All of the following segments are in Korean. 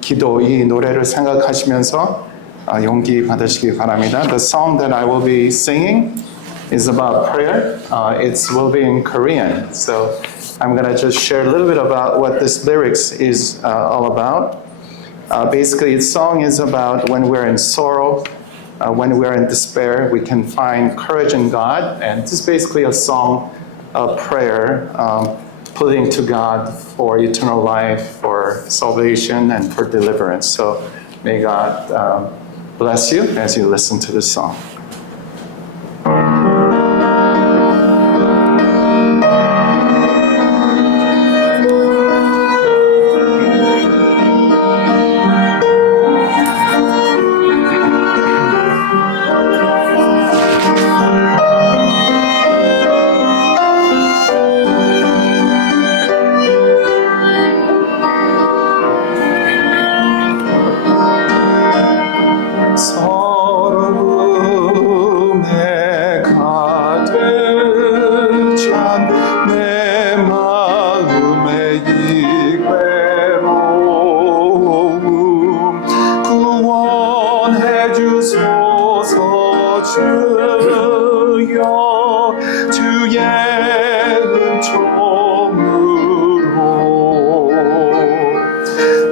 기도, 이 노래를 생각하시면서 용기 받으시기 바랍니다. The song that I will be singing is about prayer. It will be in Korean. So I'm going to just share a little bit about what this lyrics is all about. Basically, the song is about when we're in sorrow, when we're in despair, we can find courage in God. And this is basically a song of prayer, pleading to God for eternal life, for salvation, and for deliverance. So may God bless you as you listen to this song. 서러움에 가득 찬 내 마음의 이 괴로움 구원해 주소서 주여 주의 은총으로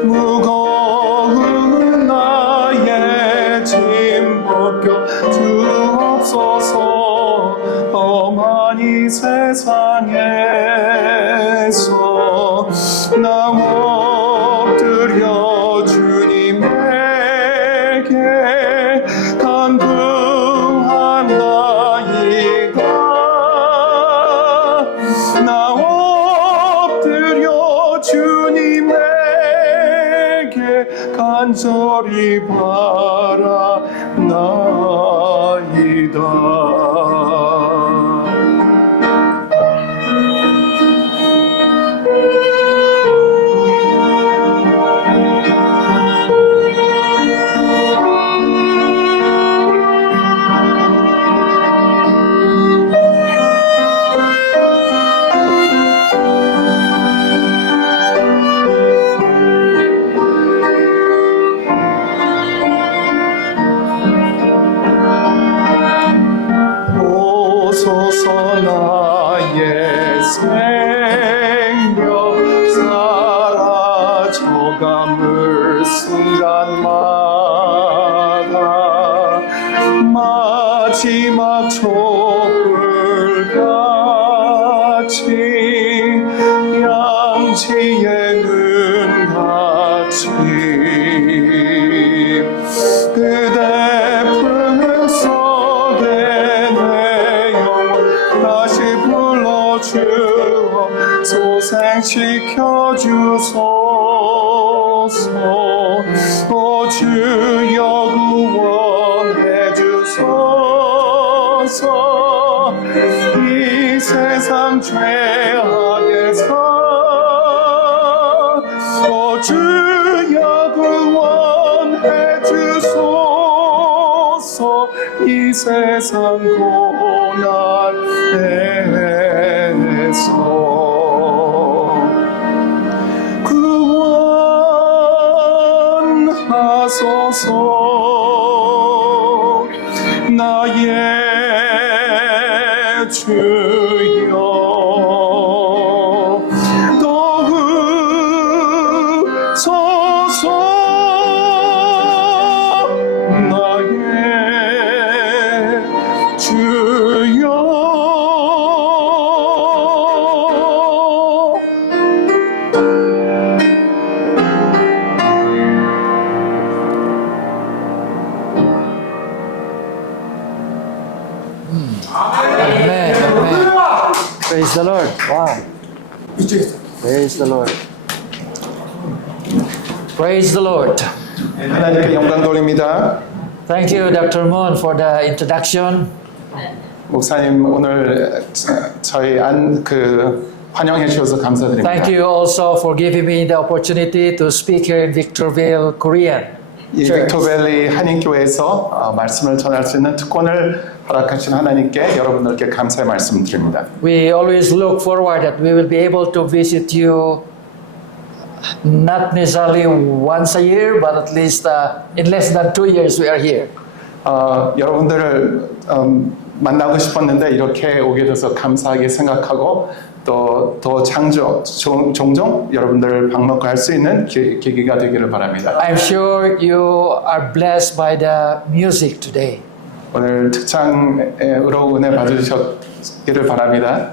무거운 나의 짐 벗겨 주옵소서. 험한 이 세상에서 나 엎드려 주님에게 간구한다이다. 나 엎드려 주님에게 간절히 바라나이다. 오소서 나의 생명 사라져감을 순간마다 마지막 촛불같이 양치의 눈같이 그대 품 속에 내 영혼 다시 불러주어 소생시켜 주소서. 오 주여 구원해 주소서. 이 세상 죄악에서 오 주여 구원해 주소서. 이 세상 고난에서 구원하소서. 나의 주여 도우소서. 나의 주여 Amen. Amen. Praise the Lord. Wow. Praise the Lord. Praise the Lord. 하나님께 영광 돌립니다. Thank you, Dr. Moon, for the introduction. 목사님 오늘 저희 환영해 주셔서 감사드립니다. Thank you also for giving me the opportunity to speak here in Victorville, Korean. 이 빅토밸리 한인교회에서 말씀을 전할 수 있는 특권을 허락하신 하나님께 여러분들께 감사의 말씀드립니다. We always look forward that we will be able to visit you not necessarily once a year, but at least in less than 2 years we are here. 여러분들을 만나고 싶었는데 이렇게 오게 돼서 감사하게 생각하고 또 더 종종 여러분들을 방문할 수 있는 계기가 되기를 바랍니다. I'm sure you are blessed by the music today. 오늘 특창으로 은혜 받으셨기를 바랍니다.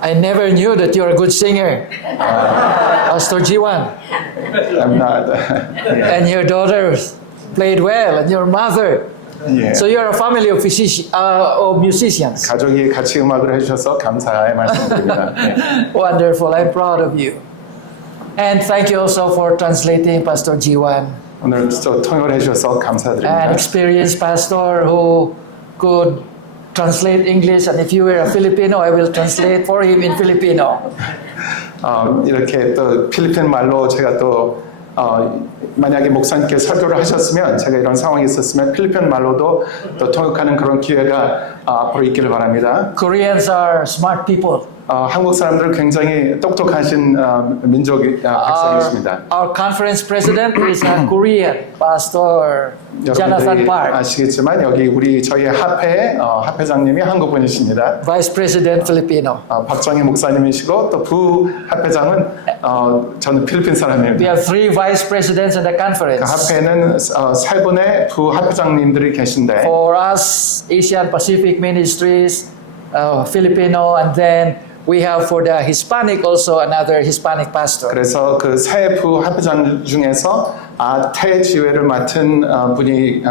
I never knew that you're a good singer, Pastor Jiwan. I'm not. And your daughters played well, and your mother. 예. So you're a family of musicians. 가족이 같이 음악을 해주셔서 감사의 말씀드립니다. 예. Wonderful. I'm proud of you. And thank you also for translating Pastor Jiwan, 오늘 또 통역을 해주셔서 an 감사드립니다. experienced pastor who could translate English. And if you were a Filipino, I will translate for him in Filipino. 이렇게 또 필리핀 말로 제가 또 만약에 목사님께 설교를 하셨으면 제가 이런 상황이 있었으면 필리핀 말로도 또 통역하는 그런 기회가 앞으로 있기를 바랍니다. Koreans are smart people. 한국 사람들은 굉장히 똑똑하신 백성이십니다. Our conference president is a Korean, Pastor Jonathan 여러분들이 Park. 아시겠지만 여기 저희 합회장님이 한국 분이십니다. Vice President Filipino. 박정희 목사님이시고 또 부합회장은 저는 필리핀 We 사람입니다. have 3 vice presidents in the 그 conference. 합회는 3분의 부합회장님들이 계신데 For us, Asian Pacific Ministries, Filipino, and then we have for the Hispanic also another Hispanic pastor. 그래서 그 세 부합회장 중에서 태지회를 맡은 분이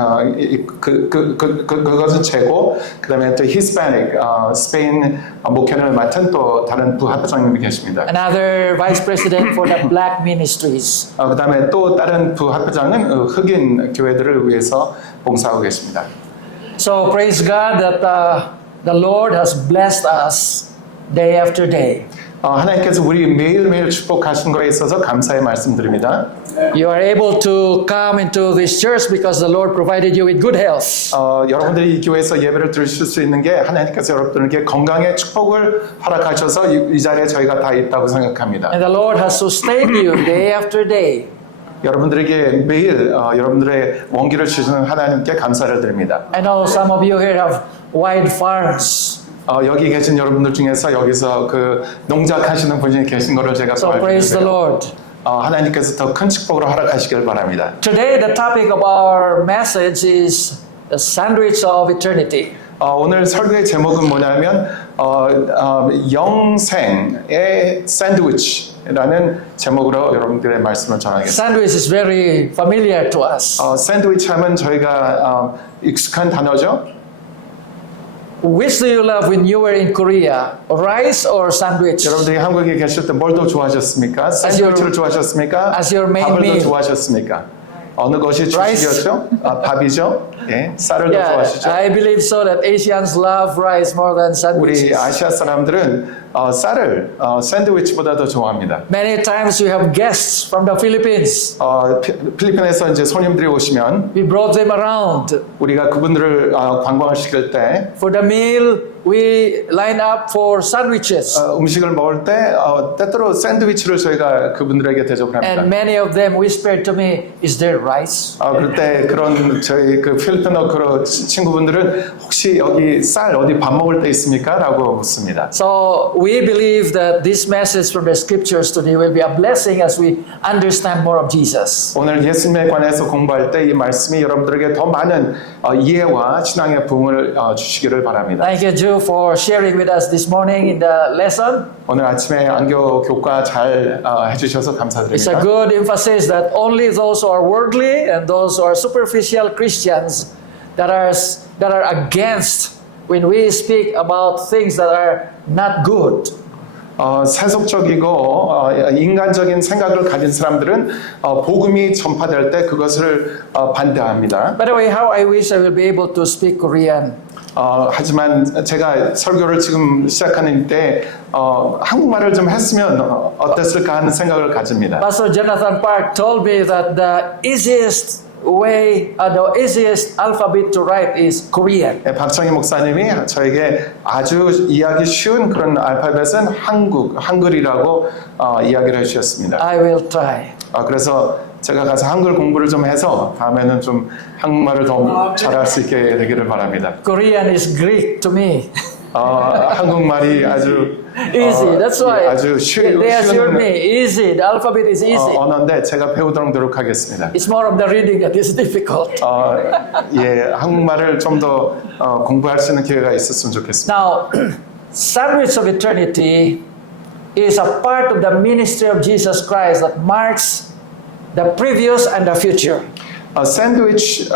그것은 제고 그다음에 또 히스패닉 스페인 목회를 맡은 또 다른 부합회장님이 계십니다. Another vice president for the Black Ministries. 그다음에 또 다른 부합회장은 흑인 교회들을 위해서 봉사하고 계십니다. So praise God that the Lord has blessed us day after day. 하나님께서 우리 매일매일 축복하신 거에 있어서 감사의 말씀드립니다. You are able to come into this church because the Lord provided you with good health. 여러분들이 이 교회에서 예배를 들으실 수 있는 게 하나님께서 여러분들에게 건강의 축복을 허락하셔서 이 자리에 저희가 다 있다고 생각합니다. And the Lord has sustained you day after day. 여러분들에게 매일 여러분들의 원기를 주시는 하나님께 감사를 드립니다. I know some of you here have wide farms. 여기 계신 여러분들 중에서 여기서 그 농작하시는 분이 계신 것을 제가 또 So 알게 praise the 되고요. Lord. 하나님께서 더 큰 축복으로 허락하시길 바랍니다. Today the topic of our message is the sandwich of eternity. 오늘 설교의 제목은 뭐냐면 영생의 샌드위치라는 제목으로 여러분들의 말씀을 전하겠습니다. Sandwich is very familiar to us. 샌드위치 하면 저희가 익숙한 단어죠. Which do you love when you were in Korea? Rice or sandwich? 여러분들이 한국에 계실 때 뭘 더 좋아하셨습니까? 샌드위치를 좋아하셨습니까? as your main 밥을 더 meal. 좋아하셨습니까? 어느 것이 주식이었죠? 밥이죠? 예, 쌀을 더 Yeah, 좋아하시죠? I believe so that Asians love rice more than sandwiches. 우리 아시아 사람들은 쌀을 샌드위치보다 더 좋아합니다. Many times we have guests from the Philippines. 필리핀에서 이제 손님들이 오시면 We brought them around. 우리가 그분들을 관광을 시킬 때 For the meal, we line up for sandwiches. 음식을 먹을 때 때때로 샌드위치를 저희가 그분들에게 대접을 합니다. And many of them whispered to me, is there rice? 그럴 때 그런 저희 그 필리핀어 그런 친구분들은 혹시 여기 쌀 어디 밥 먹을 때 있습니까? 라고 묻습니다. So we believe that this message from the scriptures today will be a blessing as we understand more of Jesus. 오늘 예수님에 관해서 공부할 때 이 말씀이 여러분들에게 더 많은 이해와 신앙의 부흥을 주시기를 바랍니다. Thank you, Drew, for sharing with us this morning in the lesson. 오늘 아침에 안교 교과 잘 해주셔서 It's a 감사드립니다. good emphasis that only those who are worldly and those who are superficial Christians that are against when we speak about things that are not good. 세속적이고 인간적인 생각을 가진 사람들은 복음이 전파될 때 그것을 반대합니다. By the way, how I wish I will be able to speak Korean. 하지만 제가 설교를 지금 시작하는 때 한국말을 좀 했으면 어땠을까 하는 생각을 가집니다. Pastor Jonathan Park told me that the easiest the easiest alphabet to write is Korean. 박정희 목사님이 저에게 아주 이해하기 쉬운 그런 알파벳은 한글이라고 이야기를 해주셨습니다. I will try. 그래서 제가 가서 한글 공부를 좀 해서 다음에는 좀 한국말을 더 잘할 수 있게 되기를 바랍니다. Korean is Greek to me. 한국말이 아주 Easy. That's why 아주 they assured me easy. The alphabet is easy. 언어인데 제가 배우도록 노력하겠습니다. It's more of the reading that is difficult. 예, 한국말을 좀 더 공부할 수 있는 기회가 있었으면 좋겠습니다. Now, Sandwich of Eternity is a part of the ministry of Jesus Christ that marks the previous and the future. 샌드위치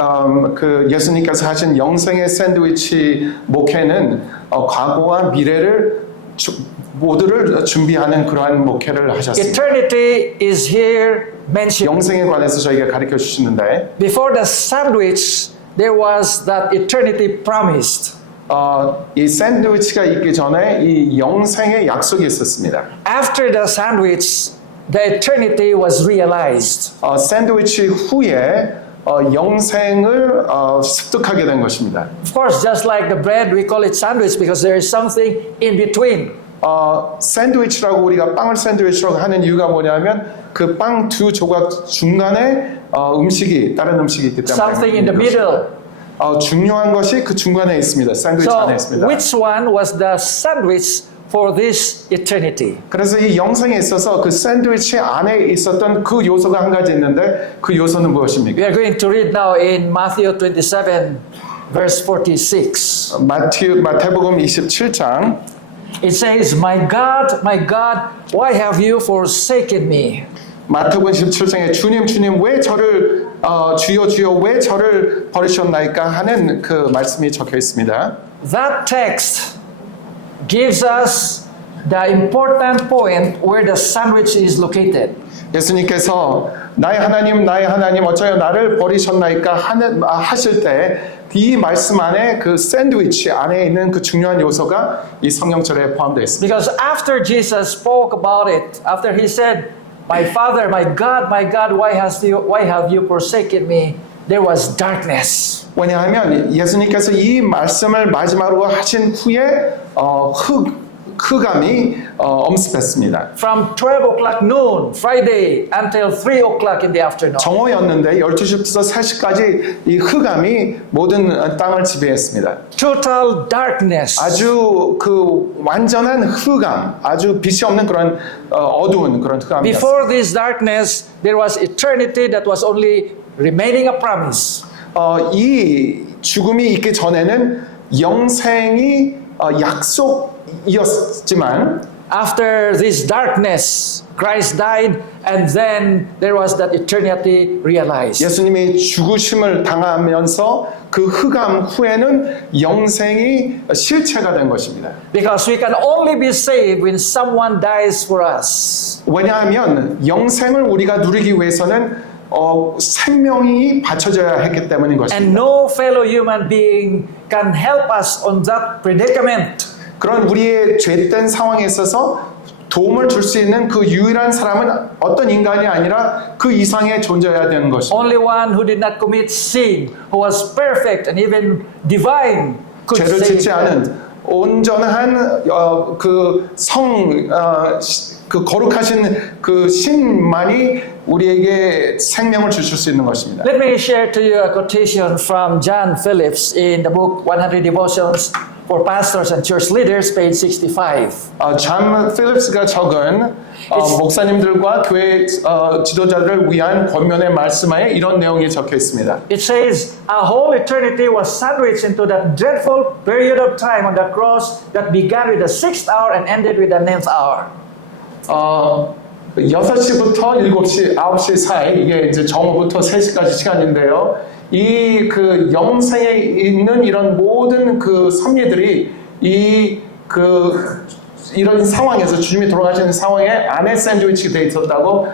그 예수님께서 하신 영생의 샌드위치 목회는 과거와 미래를 모두를 준비하는 그러한 목회를 하셨습니다. Eternity is here mentioned. 영생에 관해서 저에게 가르쳐 주시는데 Before the sandwich, there was that eternity promised. 이 샌드위치가 있기 전에 이 영생의 약속이 있었습니다. After the sandwich, the eternity was realized. 샌드위치 후에 영생을 습득하게 된 것입니다. Of course, just like the bread, we call it sandwich because there is something in between. 샌드위치라고 우리가 빵을 샌드위치라고 하는 이유가 뭐냐면 그 빵 두 조각 중간에 음식이 다른 음식이 있기 때문에 Something in the middle. 중요한 것이 그 중간에 있습니다. 샌드위치 안에 So, 있습니다. which one was the sandwich for this eternity? 그래서 이 영생에 있어서 그 샌드위치 안에 있었던 그 요소가 한 가지 있는데 그 요소는 무엇입니까? We are going to read now in Matthew 27, verse 46. 마태복음 27장 It says, my God, why have you forsaken me? 마태복음 17장에 주님 왜 저를 주여 왜 저를 버리셨나이까 하는 그 말씀이 적혀 있습니다. That text gives us the important point where the sandwich is located. 예수님께서 나의 하나님 어쩌여 나를 버리셨나이까 하실 때 이 말씀 안에 그 샌드위치 안에 있는 그 중요한 요소가 이 성경절에 포함되어 있습니다. Because after Jesus spoke about it, after he said, my Father, my God, why have you forsaken me? There was darkness. 왜냐하면 예수님께서 이 말씀을 마지막으로 하신 후에 흑암이 엄습했습니다. From 12 o'clock noon, Friday, until 3 o'clock in the afternoon. 정오였는데 12시부터 3시까지 이 흑암이 모든 땅을 지배했습니다. Total darkness. 아주 그 완전한 흑암, 아주 빛이 없는 그런 어두운 그런 흑암이었습니다. Before this darkness, there was eternity that was only remaining a promise. 이 죽음이 있기 전에는 영생이 약속이었지만 After this darkness, Christ died, and then there was that eternity realized. 예수님이 죽으심을 당하면서 그 흑암 후에는 영생이 실체가 된 것입니다. Because we can only be saved when someone dies for us. 왜냐하면 영생을 우리가 누리기 위해서는 생명이 바쳐져야 했기 때문인 And 것입니다. no fellow human being can help us on that predicament. 그런 우리의 죄된 상황에 있어서 도움을 줄 수 있는 그 유일한 사람은 어떤 인간이 아니라 그 이상의 존재여야 되는 것입니다. Only one who did not commit sin, who was perfect and even divine, could 죄를 save 짓지 them. 않은 온전한 그 거룩하신 그 신만이 우리에게 생명을 주실 수 있는 것입니다. Let me share to you a quotation from John Phillips in the book 100 Devotions for Pastors and Church Leaders, page 65. 존 필립스가 적은 목사님들과 교회 지도자들을 위한 권면의 말씀에 이런 내용이 적혀 있습니다. It says, a whole eternity was sandwiched into that dreadful period of time on the cross that began with the 6th hour and ended with the 9th hour. 6시부터 7시, 9시 사이 이게 이제 정오부터 3시까지 시간인데요. 이 그 영생에 있는 이런 모든 그 섭리들이 이런 상황에서 주님이 돌아가시는 상황에 안에 샌드위치가 되어 있었다고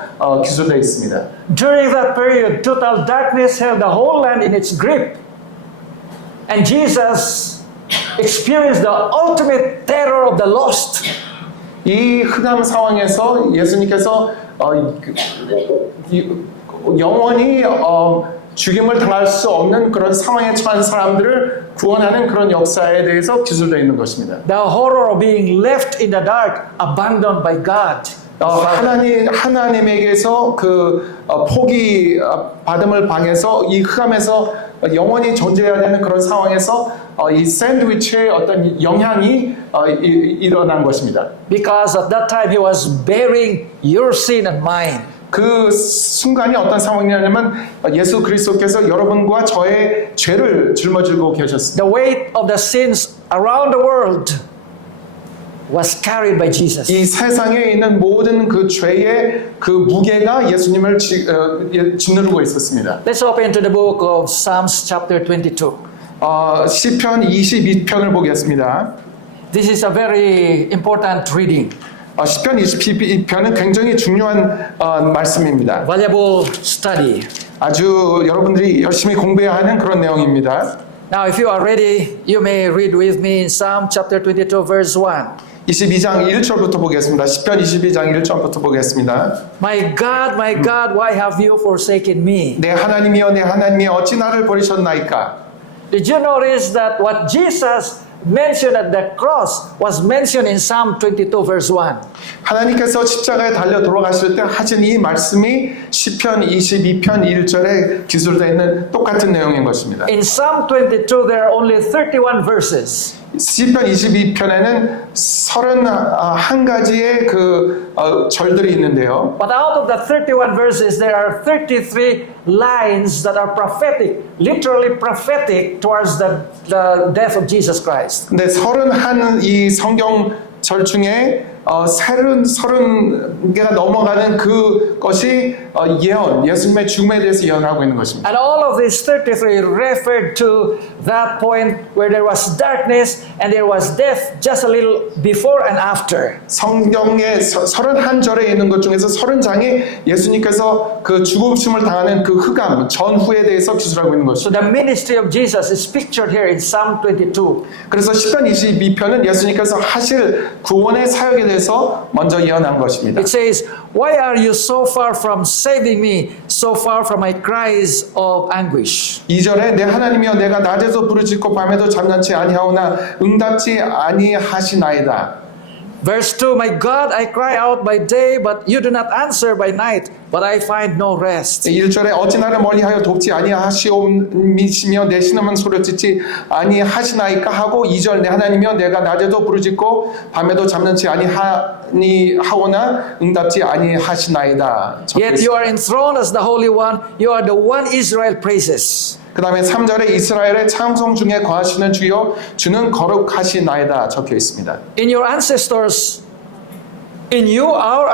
기술되어 있습니다. During that period, total darkness held the whole land in its grip. And Jesus experienced the ultimate terror of the lost. 이 흑암 상황에서 예수님께서 영원히 죽임을 당할 수 없는 그런 상황에 처한 사람들을 구원하는 그런 역사에 대해서 기술되어 있는 것입니다. The horror of being left in the dark, abandoned by God. 하나님에게서 포기 받음을 방해서 이 흑암에서 영원히 존재해야 되는 그런 상황에서 이 샌드위치의 어떤 영향이 일어난 것입니다. Because at that time he was bearing your sin and mine. 그 순간이 어떤 상황이냐면 예수 그리스도께서 여러분과 저의 죄를 짊어지고 계셨습니다. The weight of the sins around the world was carried by Jesus. 이 세상에 있는 모든 그 죄의 그 무게가 예수님을 짓누르고 있었습니다. Let's open to the book of Psalms chapter 22. 시편 22편을 보겠습니다. This is a very important reading. 시편 22편은 굉장히 중요한 말씀입니다. Valuable study. 아주 여러분들이 열심히 공부해야 하는 그런 내용입니다. Now if you are ready, you may read with me in Psalm chapter 22 verse 1. 22장 1절부터 보겠습니다. 시편 22장 1절부터 보겠습니다. My God, why have you forsaken me? 내 하나님이여 내 하나님이여 어찌 나를 버리셨나이까? Did you notice that what Jesus mentioned at the cross was mentioned in Psalm 22 verse 1? 하나님께서 십자가에 달려 돌아가실 때 하신 이 말씀이 시편 22편 1절에 기술되어 있는 똑같은 내용인 것입니다. In Psalm 22 there are only 31 verses. 시편 22편에는 31가지의 절들이 있는데요. But out of the 31 verses there are 33 lines that are prophetic, literally prophetic towards the death of Jesus Christ. 근데 31 이 성경 절 중에 30개가 넘어가는 그것이 예언, 예수님의 죽음에 대해서 예언하고 있는 것입니다. And all of these 33 referred to that point where there was darkness and there was death just a little before and after. 성경의 31절에 있는 것 중에서 30장이 예수님께서 그 죽음을 당하는 그 흑암 전후에 대해서 기술하고 있는 So 것입니다. the ministry of Jesus is pictured here in Psalm 22. 그래서 시편 22편은 예수님께서 하실 구원의 사역에 대해서 먼저 예언한 것입니다. It says, "Why are you so far from saving me, so far from my cries of anguish?" 2절에 내 하나님이여 내가 낮에도 부르짖고 밤에도 잠잠치 아니하오나 응답지 아니하시나이다. Verse 2, "My God, I cry out by day, but you do not answer by night, but I find no rest." 1절에 어찌 나를 멀리하여 돕지 아니하시오미시며 내 신음은 소리짓지 아니하시나이까 하고 2절 내 하나님이여 내가 낮에도 부르짖고 밤에도 잠잠치 아니하오나 응답지 아니하시나이다. Yet you are enthroned as the Holy One, you are the one Israel praises. 그 다음에 3절에 이스라엘의 창성 중에 거하시는 주여 주는 거룩하시나이다 적혀 있습니다. In you, our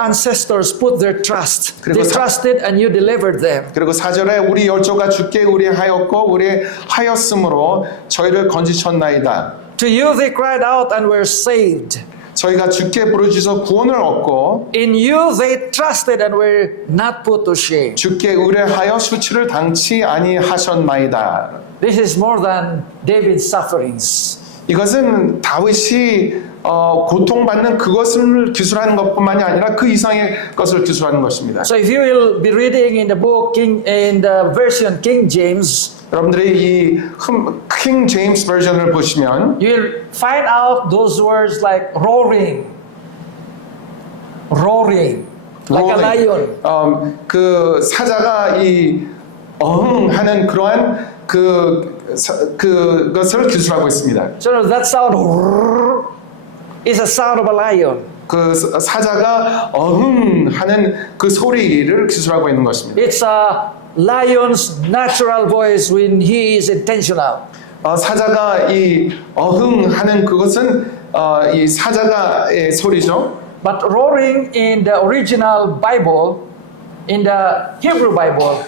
ancestors put their trust. They trusted and you delivered them. 그리고 4절에 우리 열조가 주께 의뢰하였고 의뢰하였으므로 저희를 건지셨나이다. To you they cried out and were saved. 저희가 주께 부르짖어 구원을 얻고 In you they trusted and were not put to shame. 주께 의뢰하여 수치를 당치 아니하셨나이다. This is more than David's sufferings. 이것은 다윗이 고통받는 그것을 기술하는 것뿐만이 아니라 그 이상의 것을 기술하는 것입니다. So if you will be reading in the book in the version King James, 여러분들이 이 킹 제임스 버전을 보시면 you'll find out those words like roaring, like a lion. 그 사자가 이 어흥하는 그러한 그것을 기술하고 있습니다. So that sound is a sound of a lion. 그 사자가 어흥하는 그 소리를 기술하고 있는 것입니다. It's a lion's natural voice when he is intentional. 사자가 이 어흥하는 그것은 이 사자가의 소리죠. But roaring in the original Bible, in the Hebrew Bible,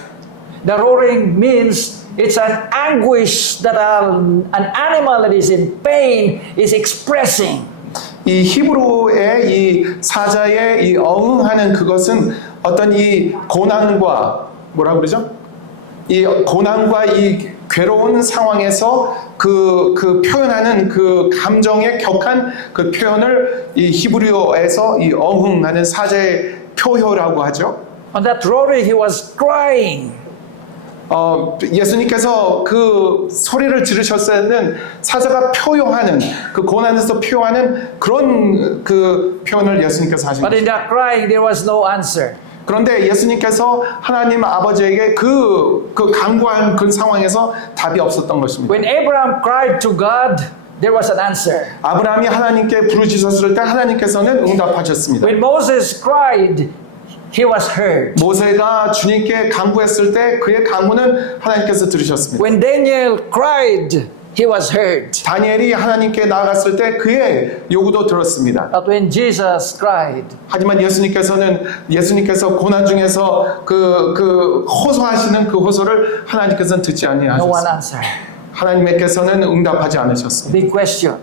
the roaring means it's an anguish that an animal that is in pain is expressing. 이 히브리어의 이 사자의 이 어흥하는 그것은 어떤 이 고난과 뭐라 그러죠? 이 고난과 이 괴로운 상황에서 그 표현하는 그 감정의 격한 그 표현을 이 히브리어에서 이 어흥하는 사자의 표효라고 하죠. On that roaring, he was crying. 예수님께서 그 소리를 지르셨을 때는 사자가 표효하는 그 고난에서 표효하는 그런 그 표현을 예수님께서 하신 But in 거죠. that crying, there was no answer. 그런데 예수님께서 하나님 아버지에게 그 간구한 그 상황에서 답이 없었던 것입니다. When Abraham cried to God, there was an answer. 아브라함이 하나님께 부르짖었을 때 하나님께서는 응답하셨습니다. When Moses cried, he was heard. 모세가 주님께 간구했을 때 그의 간구는 하나님께서 들으셨습니다. When Daniel cried, he was heard. 다니엘이 하나님께 나아갔을 때 그의 요구도 들었습니다. But when Jesus cried, 하지만 예수님께서 고난 중에서 그 호소하시는 그 호소를 하나님께서는 듣지 no one 아니하셨습니다. answered. 하나님께서는 응답하지 않으셨습니다. Big question.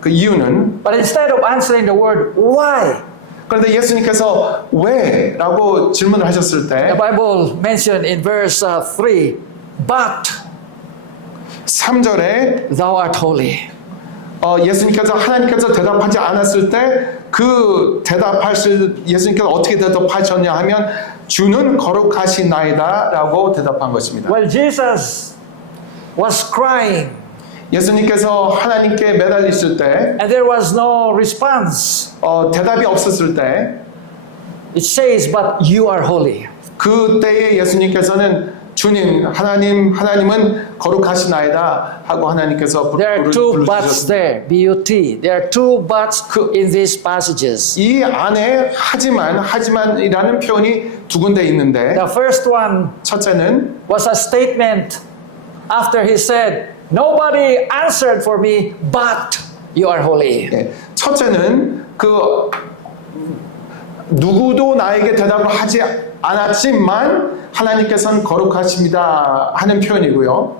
그 이유는 But instead of answering the word why, 그런데 예수님께서 왜? 라고 질문을 하셨을 the 때 Bible mentioned in verse 3, but 3절에 thou art holy. 예수님께서 하나님께서 대답하지 않았을 때 그 예수님께서 어떻게 대답하셨냐 하면 주는 거룩하시나이다 라고 대답한 것입니다. While Jesus was crying 예수님께서 하나님께 매달리실 때 and there was no response, 대답이 없었을 때 it says, but you are holy. 그때에 예수님께서는 주님 하나님은 거룩하시나이다 하고 하나님께서 There are two buts 불러주셨습니다. there, B-U-T. There are two buts in these passages. 이 안에 하지만이라는 표현이 두 군데 있는데 The first one 첫째는 was a statement after he said, nobody answered for me, but you are holy. 첫째는 그 누구도 나에게 대답을 하지 않았지만 하나님께서는 거룩하십니다 하는 표현이고요.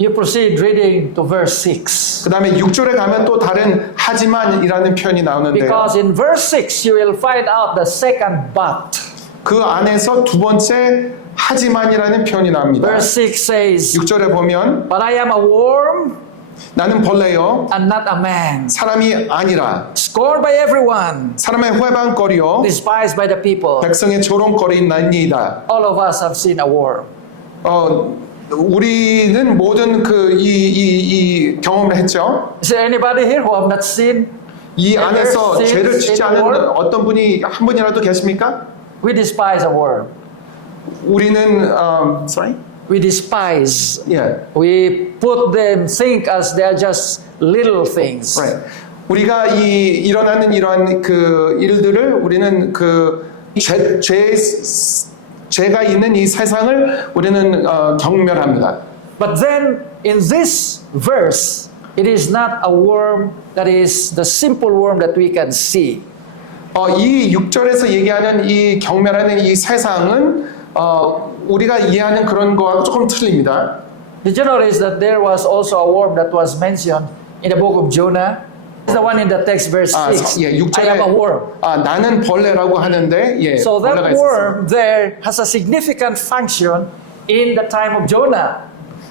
You proceed reading to verse 6. 그 다음에 6절에 가면 또 다른 하지만이라는 표현이 나오는데요. Because in verse 6 you will find out the second but. 그 안에서 두 번째 하지만이라는 표현이 나옵니다. Verse 6 says, 6절에 보면 but I am a worm 나는 벌레요 and not a man, 사람이 아니라 scorned by everyone, 사람의 회방거리요 despised by the people. 백성의 조롱거리나이다. All of us have seen a worm. 우리는 모든 이 경험을 했죠. Is there anybody here who have not seen? 이 안에서 Ever 죄를 seen 짓지 in a 않은 worm? 어떤 분이 한 분이라도 계십니까? We despise a worm. 우리는 sorry? We despise. 예. We put them, think as they are just little things. Right. 우리가 일어나는 이러한 그 일들을 우리는 그 죄가 있는 이 세상을 우리는 경멸합니다. But then in this verse, it is not a worm that is the simple worm that we can see. 이 6절에서 얘기하는 이 경멸하는 이 세상은 우리가 이해하는 그런 거와 조금 틀립니다. Did you notice that there was also a worm that was mentioned in the book of Jonah? It's the one in the text verse 6. 예, 6절에 I am a worm. 나는 벌레라고 하는데 예, So 벌레가 that 있었어요. worm there has a significant function in the time of Jonah.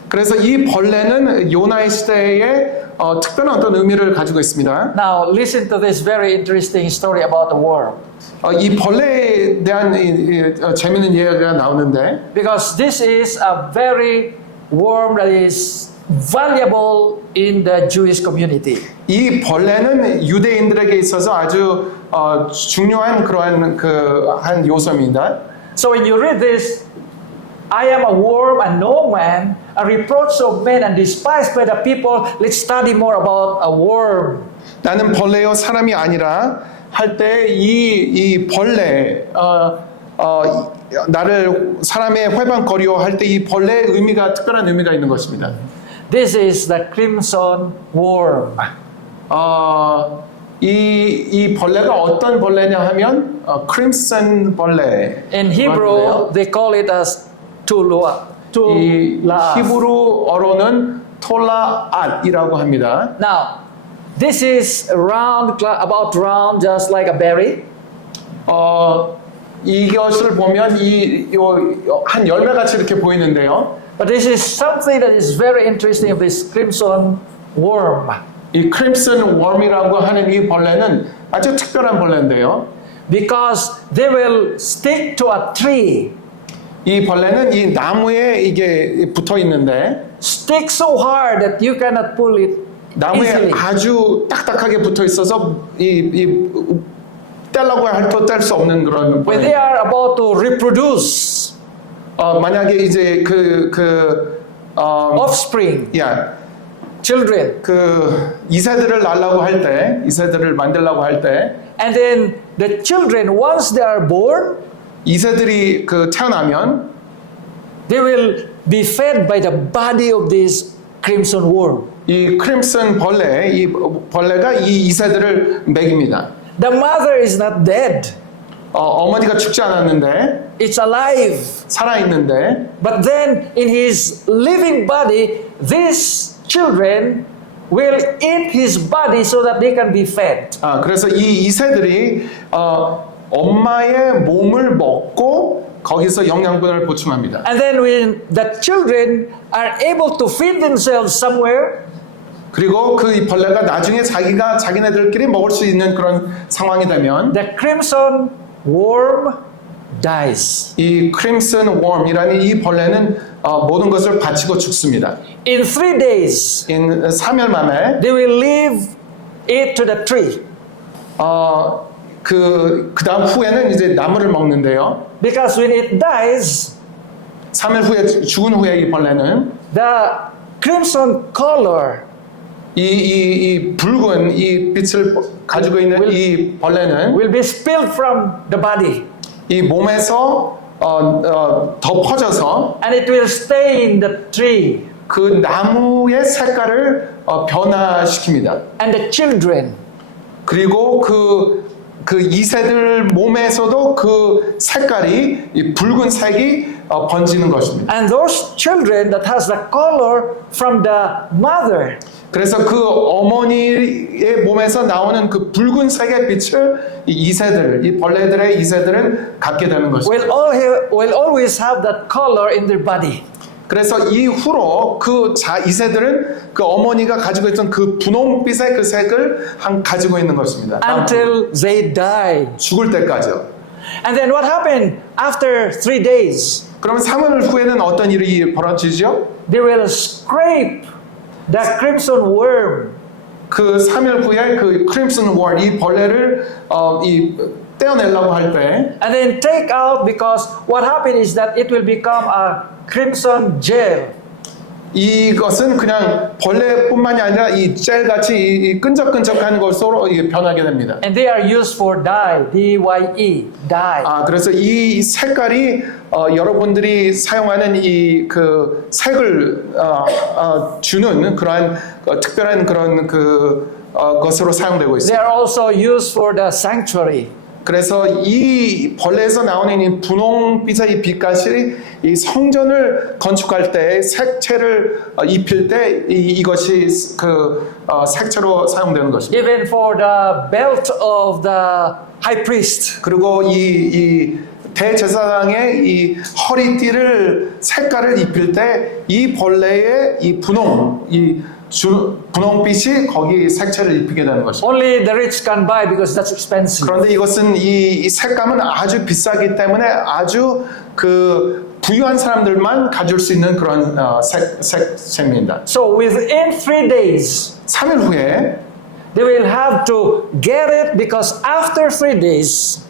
그래서 이 벌레는 요나의 시대에 특별한 어떤 의미를 가지고 있습니다. Now listen to this very interesting story about the worm. 이 벌레에 대한 재미있는 이야기가 나오는데 Because this is a very worm that is valuable in the Jewish community. 이 벌레는 유대인들에게 있어서 아주 중요한 그러한 한 요소입니다. So when you read this, I am a worm and no man, a reproach of men and despised by the people. Let's study more about a worm. 나는 벌레요 사람이 아니라 할 때 이 벌레 나를 사람의 회방거리요 할 때 이 벌레의 의미가 특별한 의미가 있는 것입니다. This is the crimson worm. 이 벌레가 어떤 벌레냐 하면 crimson 벌레. In Hebrew, they call it as tulua. 이 히브리어로는 톨라앗이라고 합니다. Now, this is round, about round, just like a berry. 이것을 보면 한 열매 같이 이렇게 보이는데요. But this is something that is very interesting of this crimson worm. 이 crimson worm이라고 하는 이 벌레는 아주 특별한 벌레인데요. Because they will stick to a tree. 이 벌레는 이 나무에 이게 붙어 있는데 stick so hard that you cannot pull it 나무에 easily. 아주 딱딱하게 붙어 있어서 이 떼려고 해도 뗄 수 없는 그런 When they are about to reproduce 만약에 이제 offspring, children, 그 이세들을 낳으려고 할 때, 이세들을 만들려고 할 때, and then the children, once they are born, 이세들이 그 태어나면 they will be fed by the body of this crimson worm. 이 크림슨 벌레, 이 벌레가 이 이세들을 먹입니다. The mother is not dead. 어머니가 죽지 않았는데, It's alive. 살아 있는데, But then in his living body, these children will eat his body so that they can be fed. 그래서 이 이세들이 엄마의 몸을 먹고 거기서 영양분을 보충합니다. And then when the children are able to feed themselves somewhere, 그리고 그 벌레가 나중에 자기네들끼리 먹을 수 있는 그런 상황이 되면 the crimson worm dies. 이 크림슨 웜이라는 이 벌레는 모든 것을 바치고 죽습니다. In 3 days, 3일 만에 they will leave it to the tree. 그 다음 후에는 이제 나무를 먹는데요. Because when it dies, 3일 후에 죽은 후에 이 벌레는 the crimson color 이 붉은 이 빛을 가지고 있는 이 벌레는 will be spilled from the body. 이 몸에서 더 퍼져서 And it will stain the tree. 그 나무의 색깔을 변화시킵니다. And the children 그리고 그 이세들 몸에서도 그 색깔이 이 붉은색이 번지는 것입니다. and those children that has the color from the mother 그래서 그 어머니의 몸에서 나오는 그 붉은색의 빛을 이 이세들, 이 벌레들의 이세들은 갖게 되는 것입니다. will always have that color in their body. 그래서 이후로 그 이세들은 그 어머니가 가지고 있던 그 분홍빛의 그 색을 가지고 있는 것입니다. Until they die. 죽을 때까지요. And then what happened after 3 days? 그러면 3일 후에는 어떤 일이 벌어지죠? They will scrape the crimson worm. 그 3일 후에 그 크림슨 월, 이 벌레를 떼어내려고 할 때 And then take out, because what happened is that it will become a crimson gel. 이것은 그냥 벌레뿐만이 아니라 이 젤같이 이 끈적끈적한 것으로 이게 변하게 됩니다. And they are used for dye, D-Y-E, dye. 그래서 이 색깔이 여러분들이 사용하는 이 그 색을 주는 그러한 특별한 그런 것으로 사용되고 They 있습니다. are also used for the sanctuary. 그래서 이 벌레에서 나오는 이 분홍빛의 이 빛깔이 이 성전을 건축할 때 색채를 입힐 때 이것이 그 색채로 사용되는 것입니다. Even for the belt of the high priest. 그리고 이 대제사장의 이 허리띠를 색깔을 입힐 때 이 벌레의 이 분홍빛이 거기 색채를 입히게 되는 것입니다. Only the rich can buy because that's expensive. 그런데 이것은 이 색감은 아주 비싸기 때문에 아주 그 부유한 사람들만 가질 수 있는 그런 색채입니다. So within 3 days, 3일 후에 they will have to get it, because after 3 days,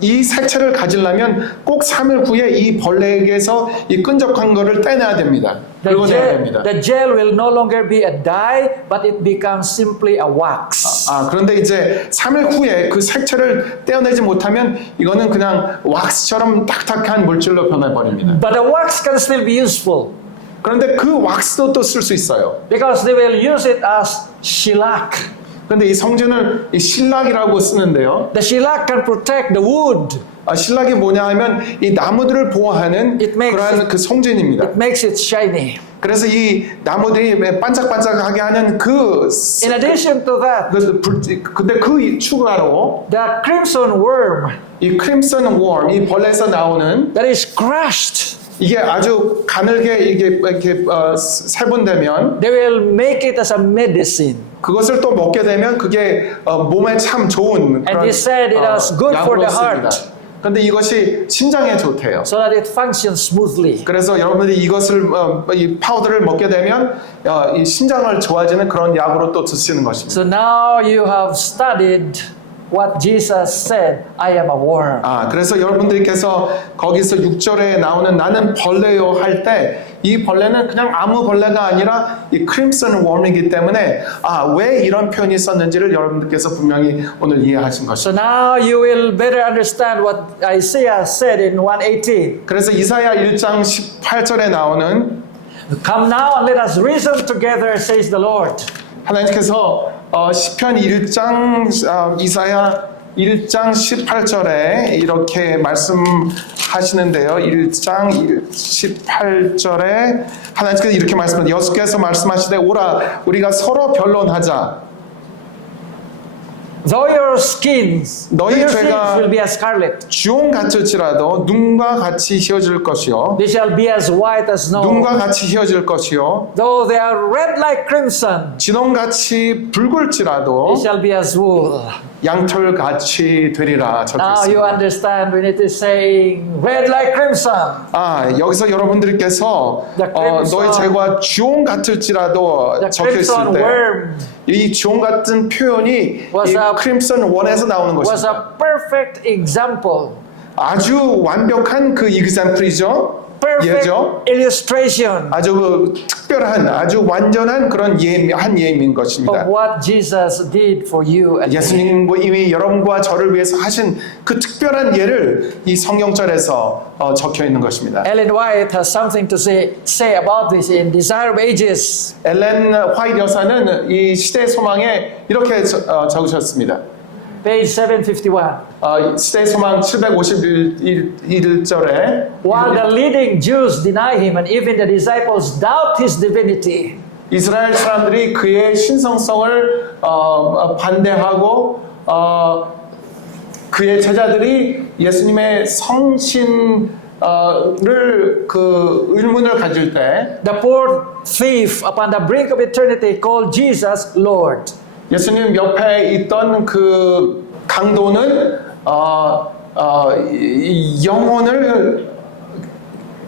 이 색채를 가지려면 꼭 3일 후에 이 벌레에게서 이 끈적한 거를 떼내야 됩니다. 긁어내야 됩니다. the gel will no longer be a dye, but it becomes simply a wax. 그런데 이제 3일 후에 그 색채를 떼어내지 못하면 이거는 그냥 왁스처럼 딱딱한 물질로 변해버립니다. But the wax can still be useful, 그런데 그 왁스도 또 쓸 수 있어요. because they will use it as shellac. 그런데 이 성전을 이 실락이라고 쓰는데요. The shellac can protect the wood. 실락이 뭐냐 하면 이 나무들을 보호하는 그러한 그 성전입니다. It makes it shiny. 그래서 이 나무들이 반짝반짝하게 하는 In addition to that, 근데 그 추가로 the crimson worm 이 크림슨 웜, 이 벌레에서 나오는 that is crushed, 이게 아주 가늘게 이렇게 세분되면 they will make it as a medicine. 그것을 또 먹게 되면 그게 몸에 참 좋은 And they said it was good for the heart. 그런데 이것이 신장에 좋대요. so that it functions smoothly. 그래서 여러분들이 이것을 이 파우더를 먹게 되면 이 신장을 좋아지는 그런 약으로 또 드시는 것입니다. So now you have studied what Jesus said, I am a worm. 그래서 여러분들께서 거기서 6절에 나오는 나는 벌레요 할 때 이 벌레는 그냥 아무 벌레가 아니라 이 크림슨 웜이기 때문에 왜 이런 표현이 썼는지를 여러분들께서 분명히 오늘 이해하신 So 것입니다. now you will better understand what Isaiah said in 1:18. 그래서 이사야 1장 18절에 나오는 Come now and let us reason together, says the Lord. 하나님께서 시편 1장 이사야 1장 18절에 이렇게 말씀하시는데요. 1장 18절에 하나님께서 이렇게 말씀합니다. 여호수아께서 말씀하시되 오라 우리가 서로 변론하자. Though your sins will be as scarlet, 주홍 같을지라도 눈과 같이 휘어질 것이요. they shall be as white as snow. 눈과 같이 휘어질 것이요. Though they are red like crimson, 진홍같이 붉을지라도 they shall be as wool. 양털같이 되리라 Now you 적혀있습니다. understand when it is saying red like crimson. 여기서 여러분들께서 The crimson- 너희 죄가 주홍 같을지라도 The 적혀있을 crimson 때 worm 이 주홍 같은 표현이 was 이 a- 크림슨 원에서 나오는 was 것입니다. a perfect example, 아주 완벽한 그 이그샘플이죠. perfect 예죠. illustration 아주 그 특별한 아주 완전한 그런 한 예인 of 것입니다. what Jesus did for you and me. 예수님이 여러분과 저를 위해서 하신 그 특별한 예를 이 성경절에서 적혀 있는 것입니다. Ellen White has something to say about this in Desire of Ages. 엘렌 화이트 여사는 이 시대 소망에 이렇게 적으셨습니다. Page 751. 시대 소망 751절에 While the leading Jews deny him and even the disciples doubt his divinity, 이스라엘 사람들이 그의 신성성을 반대하고 그의 제자들이 예수님의 성신을 그 의문을 가질 때 the poor thief upon the brink of eternity called Jesus Lord. 예수님 옆에 있던 그 강도는 영혼을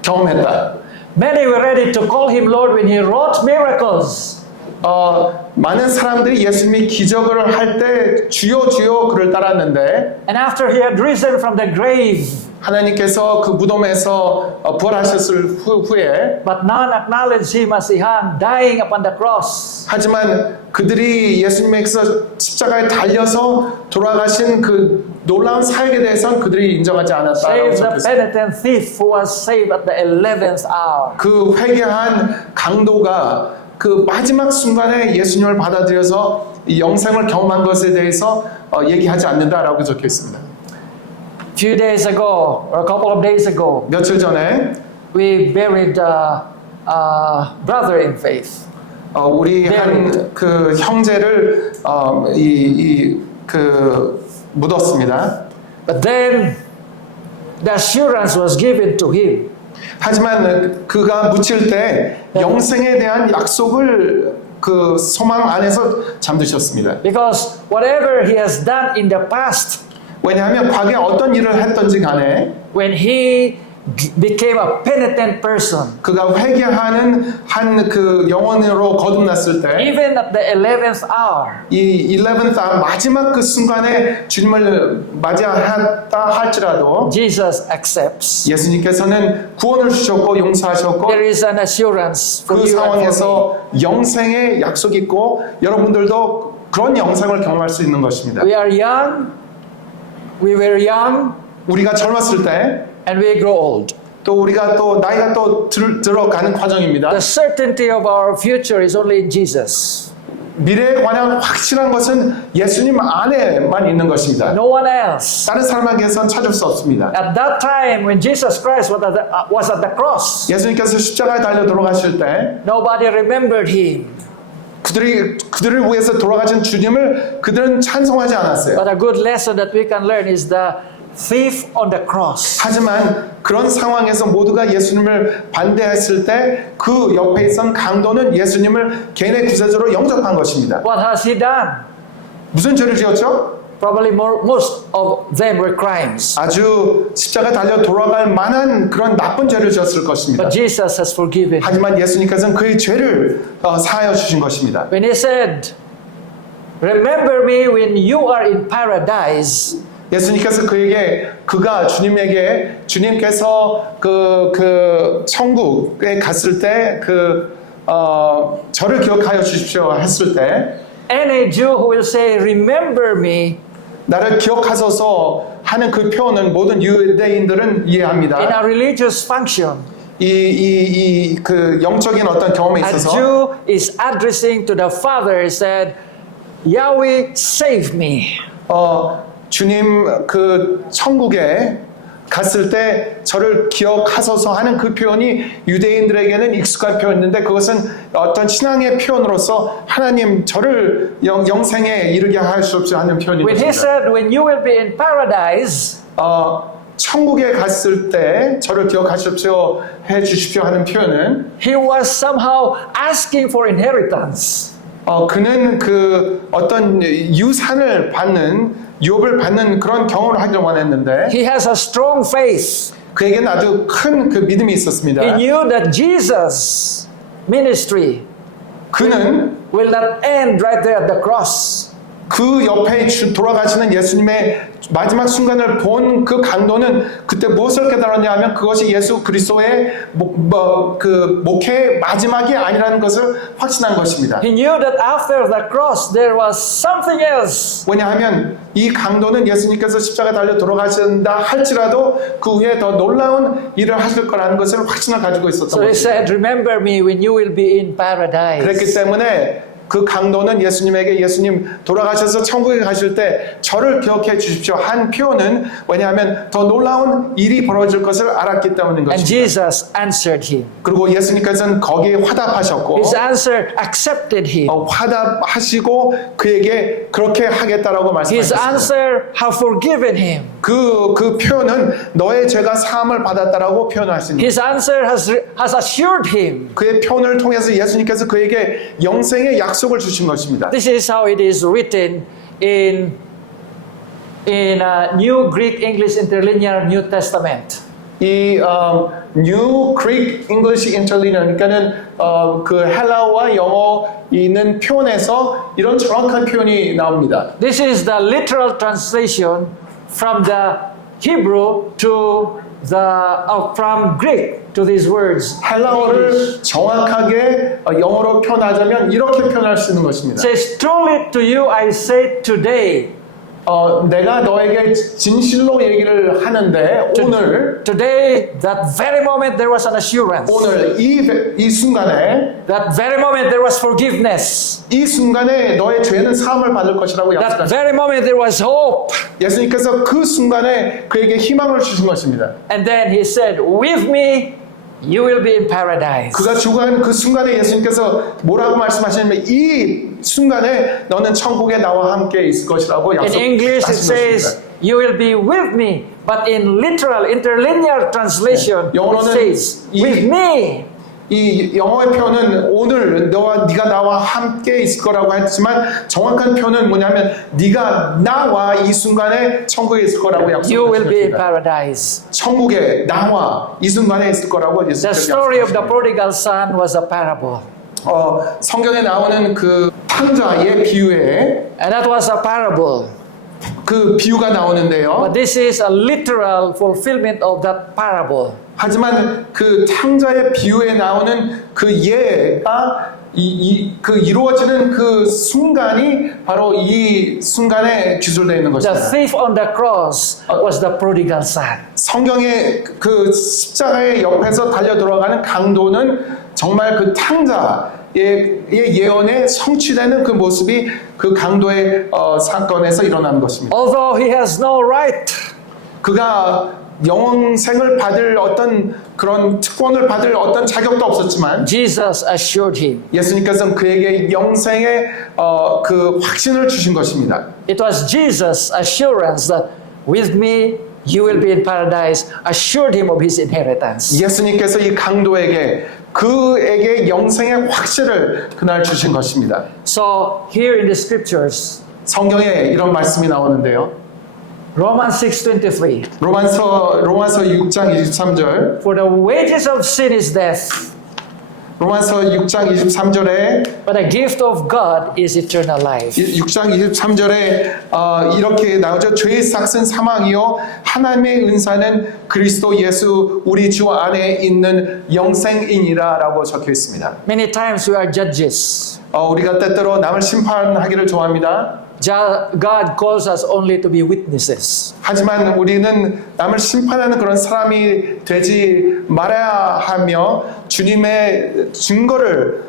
경험했다. Many were ready to call him Lord when he wrought miracles. 많은 사람들이 예수님이 기적을 할 때 주여 주여 그를 따랐는데 And after he had risen from the grave, 하나님께서 그 무덤에서 부활하셨을 후에 but none acknowledged him as he hung, dying upon the cross. 하지만 그들이 예수님께서 십자가에 달려서 돌아가신 그 놀라운 사역에 대해서는 그들이 인정하지 않았다라고 Save the 적혔습니다. penitent thief who was saved at the 11th hour. 그 회개한 강도가 그 마지막 순간에 예수님을 받아들여서 이 영생을 경험한 것에 대해서 얘기하지 않는다라고 적혀 있습니다. A few days ago, or a couple of days ago, 며칠 전에 we buried a brother in faith. 우리 한 그 형제를 묻었습니다. But then the assurance was given to him. 하지만 그가 묻힐 때 영생에 대한 약속을 그 소망 안에서 잠드셨습니다. Because whatever he has done in the past, 왜냐하면 과거에 어떤 일을 했던지 간에 when he became a penitent person, 그가 회개하는 한 그 영혼으로 거듭났을 때 even at the 11th hour, 이 11th hour 마지막 그 순간에 주님을 맞이했다 할지라도 Jesus accepts. 예수님께서는 구원을 주셨고 용서하셨고 There is an assurance for 그 you and for me. 상황에서 영생의 약속이 있고 여러분들도 그런 영생을 경험할 수 있는 것입니다. We are young, we were young, 우리가 젊었을 때 and we grow old. 또 우리가 또 나이가 또 들어가는 과정입니다. The certainty of our future is only in Jesus. 미래에 관한 확실한 것은 예수님 안에만 있는 것입니다. No one else. 다른 사람에게선 찾을 수 없습니다. At that time when Jesus Christ was at the cross, 예수님께서 십자가에 달려 돌아가실 때 nobody remembered him. 그들을 위해서 돌아가신 주님을 그들은 찬송하지 않았어요. But a good lesson that we can learn is the thief on the cross. 하지만 그런 상황에서 모두가 예수님을 반대했을 때 그 옆에 있던 강도는 예수님을 개인의 구세주로 영접한 것입니다. What has he done? 무슨 죄를 지었죠? Probably most of them were crimes. 아주 십자가 달려 돌아갈 만한 그런 나쁜 죄를 지었을 것입니다. But Jesus has forgiven. 하지만 예수님께서는 그의 죄를 사하여 주신 것입니다. When he said, "Remember me when you are in paradise," 예수님께서 그가 주님께서 그 천국에 갔을 때 저를 기억하여 주십시오 했을 때 any Jew who will say, "Remember me," 나를 기억하소서 하는 그 표현은 모든 유대인들은 이해합니다. in a religious function, 그 영적인 어떤 경험에 a 있어서 Jew is addressing to the Father, said, "Yahweh, save me." 주님 그 천국에 갔을 때 저를 기억하소서 하는 그 표현이 유대인들에게는 익숙한 표현인데 그것은 어떤 신앙의 표현으로서 하나님 저를 영생에 이르게 하시옵소서 하는 표현인 When he 것입니다. said, "When you will be in paradise," 천국에 갔을 때 저를 기억하십시오 해 주십시오 하는 표현은 he was somehow asking for inheritance. 그는 그 어떤 유산을 받는 유업을 받는 그런 경험을 하길 원했는데 He has a strong faith. 그에게는 아주 큰 그 믿음이 있었습니다. He knew that Jesus' ministry 그는 will not end right there at the cross. 그 옆에 돌아가시는 예수님의 마지막 순간을 본 그 강도는 그때 무엇을 깨달았냐 하면 그것이 예수 그리스도의 그 목회의 마지막이 아니라는 것을 확신한 것입니다. He knew that after the cross there was something else. 왜냐하면 이 강도는 예수님께서 십자가 달려 돌아가신다 할지라도 그 후에 더 놀라운 일을 하실 거라는 것을 확신을 가지고 있었던 So he 것입니다. said, "Remember me when you will be in paradise." 그랬기 때문에 그 강도는 예수님에게 예수님 돌아가셔서 천국에 가실 때 저를 기억해 주십시오 한 표현은 왜냐하면 더 놀라운 일이 벌어질 것을 알았기 때문인 And 것입니다. Jesus answered him. 그리고 예수님께서는 거기에 화답하셨고 His answer accepted him. 화답하시고 그에게 그렇게 하겠다라고 His 말씀하셨습니다. answer have forgiven him. 그 표현은 너의 죄가 사함을 받았다라고 표현하신 His answer has assured him. 그의 표현을 통해서 예수님께서 그에게 영생의 약속을 주신 것입니다. This is how it is written in New Greek English Interlinear New Testament. 이 New Greek English Interlinear 그러니까는 그 헬라어와 영어 있는 표현에서 이런 정확한 표현이 나옵니다. This is the literal translation from the Hebrew to from Greek to these words. in English. 헬라어를 정확하게 영어로 표현하자면 이렇게 표현할 수 있는 것입니다. It says, "Truly to you I say today." 내가 너에게 진실로 얘기를 하는데 오늘 Today, that very moment there was an assurance. 오늘 이 순간에 That very moment there was forgiveness. 이 순간에 너의 죄는 사함을 받을 것이라고 That 약속하셨습니다. very moment there was hope. 예수님께서 그 순간에 그에게 희망을 주신 것입니다. And then he said, "With me, you will be in paradise." 그가 죽어가는 그 순간에 예수님께서 뭐라고 말씀하시냐면 이 순간에 너는 천국에 나와 함께 있을 것이라고 In English it says, 약속하셨습니다. "You will be with me." But in literal, interlinear translation, it 영어로는 says, "With me." 이 영어의 표현은 오늘 네가 나와 함께 있을 거라고 했지만 정확한 표현은 뭐냐면 네가 나와 이 순간에 천국에 있을 거라고 You will be in 약속하셨습니다. paradise. 천국에 나와 이 순간에 있을 거라고 The 예수님께서 story of the 약속하셨습니다. prodigal son was a parable. 성경에 나오는 그 탕자의 비유에 And that was a parable. 그 비유가 나오는데요. But this is a literal fulfillment of that parable. 하지만 그 탕자의 비유에 나오는 그 예가 그 이루어지는 그 순간이 바로 이 순간에 기술되어 있는 The 것입니다. thief on the cross was the prodigal son. 성경의 그 십자가의 옆에서 달려 들어가는 강도는 정말 그 탕자의 예언에 성취되는 그 모습이 그 강도의 사건에서 일어나는 것입니다. Although he has no right, 그가 영생을 받을 어떤 그런 특권을 받을 어떤 자격도 없었지만 Jesus assured him. 예수님께서는 그에게 영생의 그 확신을 주신 것입니다. It was Jesus' assurance that with me you will be in paradise, assured him of his inheritance. 예수님께서 이 강도에게 그에게 영생의 확신을 그날 주신 것입니다. So here in the scriptures, 성경에 이런 말씀이 나오는데요. Romans 6:23. 로마서 6장 23절. For the wages of sin is death, 로마서 6장 23절에 but the gift of God is eternal life. 6장 23절에 이렇게 나오죠. 죄의 삭은 사망이요 하나님의 은사는 그리스도 예수 우리 주 안에 있는 영생이니라 라고 적혀 있습니다. Many times we are judges. 우리가 때때로 남을 심판하기를 좋아합니다. God calls us only to be witnesses. 하지만 우리는 남을 심판하는 그런 사람이 되지 말아야 하며 주님의 증거를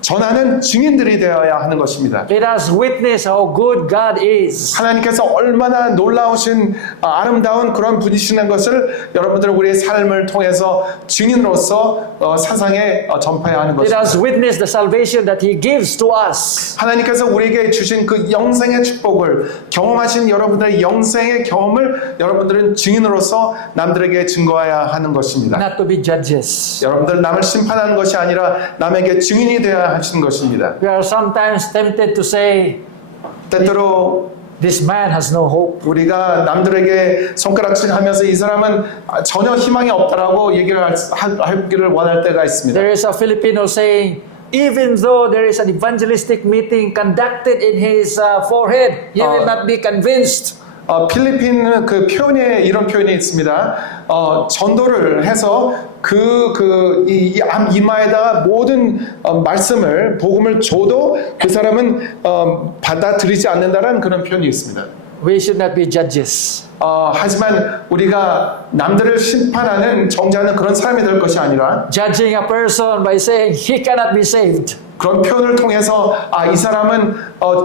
전하는 증인들이 되어야 하는 것입니다. Let us witness how good God is. 하나님께서 얼마나 놀라우신 아름다운 그런 분이시는 것을 여러분들 우리의 삶을 통해서 증인으로서 세상에 전파해야 하는 Let 것입니다. us witness the salvation that He gives to us. 하나님께서 우리에게 주신 그 영생의 축복을 경험하신 여러분들의 영생의 경험을 여러분들은 증인으로서 남들에게 증거해야 하는 것입니다. Not to be judges. 여러분들 남을 심판하는 것이 아니라 남에게 증인이 되어야 하시는 것입니다. We are sometimes tempted to say, 때때로 this man has no hope. 우리가 남들에게 손가락질하면서 이 사람은 전혀 희망이 없다라고 얘기를 하기를 원할 때가 있습니다. There is a Filipino saying, even though there is an evangelistic meeting conducted in his forehead, he will not be convinced. 필리핀 그 표현에 이런 표현이 있습니다. 전도를 해서 이 암 이마에다가 모든 말씀을 복음을 줘도 그 사람은 받아들이지 않는다라는 그런 표현이 있습니다. We should not be judges. 하지만 우리가 남들을 심판하는 정죄하는 그런 사람이 될 것이 아니라 Judging a person by saying he cannot be saved. 그런 표현을 통해서 이 사람은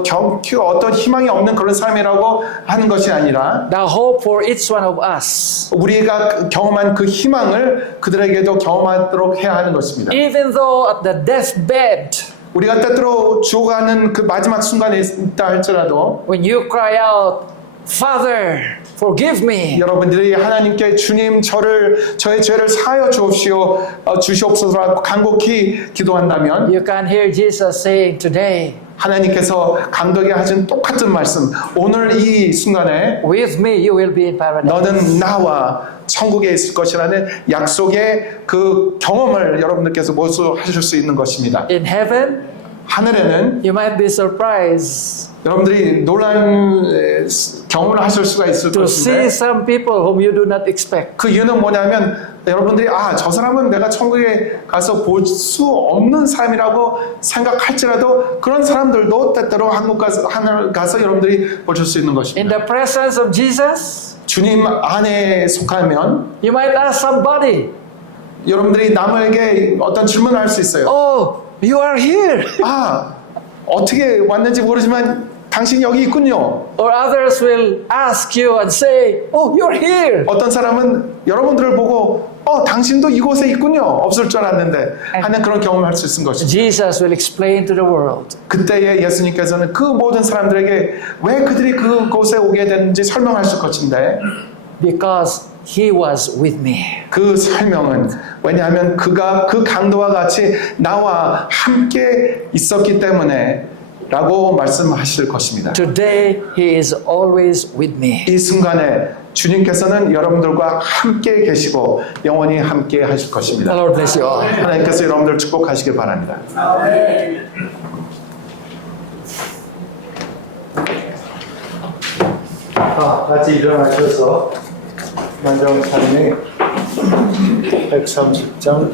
경큐 어떤 희망이 없는 그런 사람이라고 하는 것이 아니라 The hope for each one of us. 우리가 경험한 그 희망을 그들에게도 경험하도록 해야 하는 것입니다. Even though at the deathbed, 우리가 때때로 죽어가는 그 마지막 순간에 있다 할지라도 when you cry out, Father, forgive me. 여러분들이 하나님께 주님 저의 죄를 사하여 주시옵소서라고 간곡히 기도한다면 You can hear Jesus saying today, 하나님께서 강도에게 하신 똑같은 말씀 오늘 이 순간에 with me you will be in paradise. 너는 나와 천국에 있을 것이라는 약속의 그 경험을 여러분들께서 모수하실 수 있는 것입니다. In heaven, 하늘에는 you might be surprised 여러분들이 놀란 경험을 하실 수가 있을 to see 것인데 some people whom you do not expect. 그 이유는 뭐냐면 여러분들이 저 사람은 내가 천국에 가서 볼 수 없는 사람이라고 생각할지라도 그런 사람들도 때때로 하늘 가서 여러분들이 보실 수 있는 In 것입니다. the presence of Jesus, 주님 안에 속하면 you might ask somebody, 여러분들이 남에게 어떤 질문을 할 수 있어요. oh, you are here. 어떻게 왔는지 모르지만 당신 여기 있군요. Or others will ask you and say, oh, you're here. 어떤 사람은 여러분들을 보고 당신도 이곳에 있군요. 없을 줄 알았는데 하는 그런 경험을 할 수 있는 것입니다. Jesus will explain to the world. 그때에 예수님께서는 그 모든 사람들에게 왜 그들이 그곳에 오게 됐는지 설명하실 것인데 Because he was with me. 그 설명은 왜냐하면 그가 그 강도와 같이 나와 함께 있었기 때문에 라고 말씀하실 것입니다. Today he is always with me. 이 순간에 주님께서는 여러분들과 함께 계시고 영원히 함께 하실 것입니다. The Lord bless you all. 하나님께서 여러분들 축복하시길 바랍니다. 같이 일어나셔서 만정찬의 130장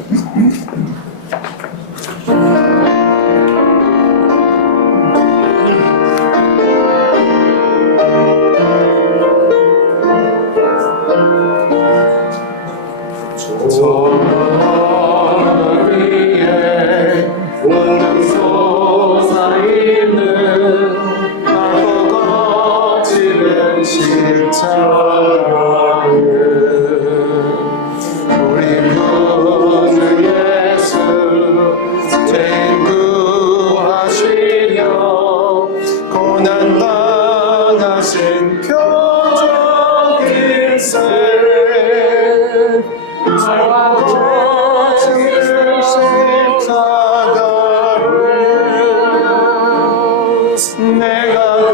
내가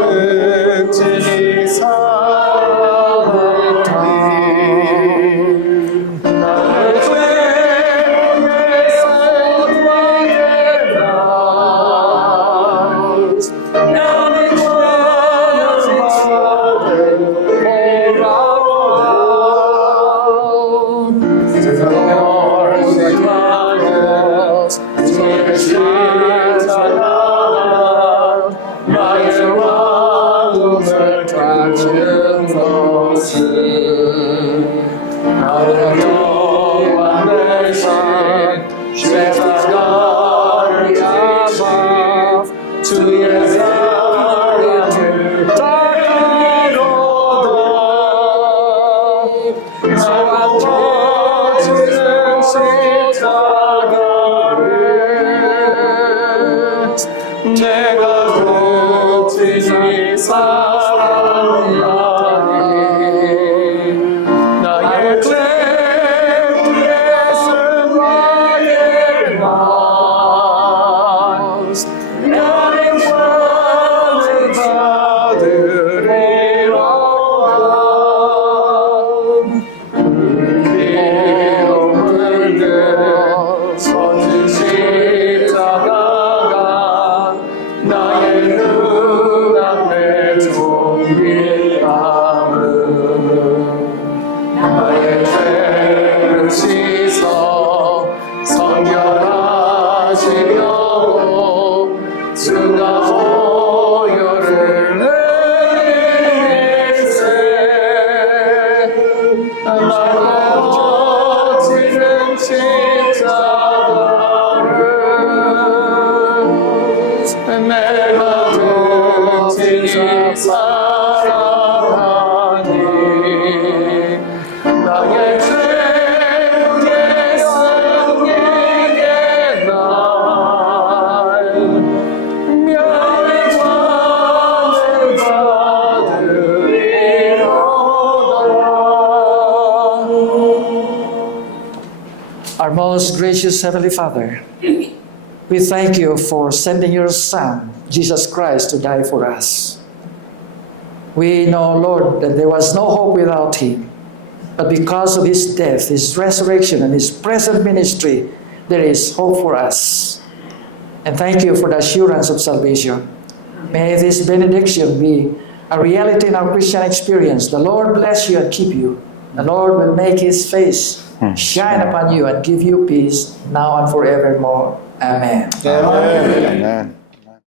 Our most gracious Heavenly Father, we thank you for sending your Son, Jesus Christ, to die for us. We know, Lord, that there was no hope without him. But because of his death, his resurrection, and his present ministry, there is hope for us. And thank you for the assurance of salvation. May this benediction be a reality in our Christian experience. The Lord bless you and keep you. The Lord will make his face shine upon you and give you peace now and forevermore. Amen. Amen.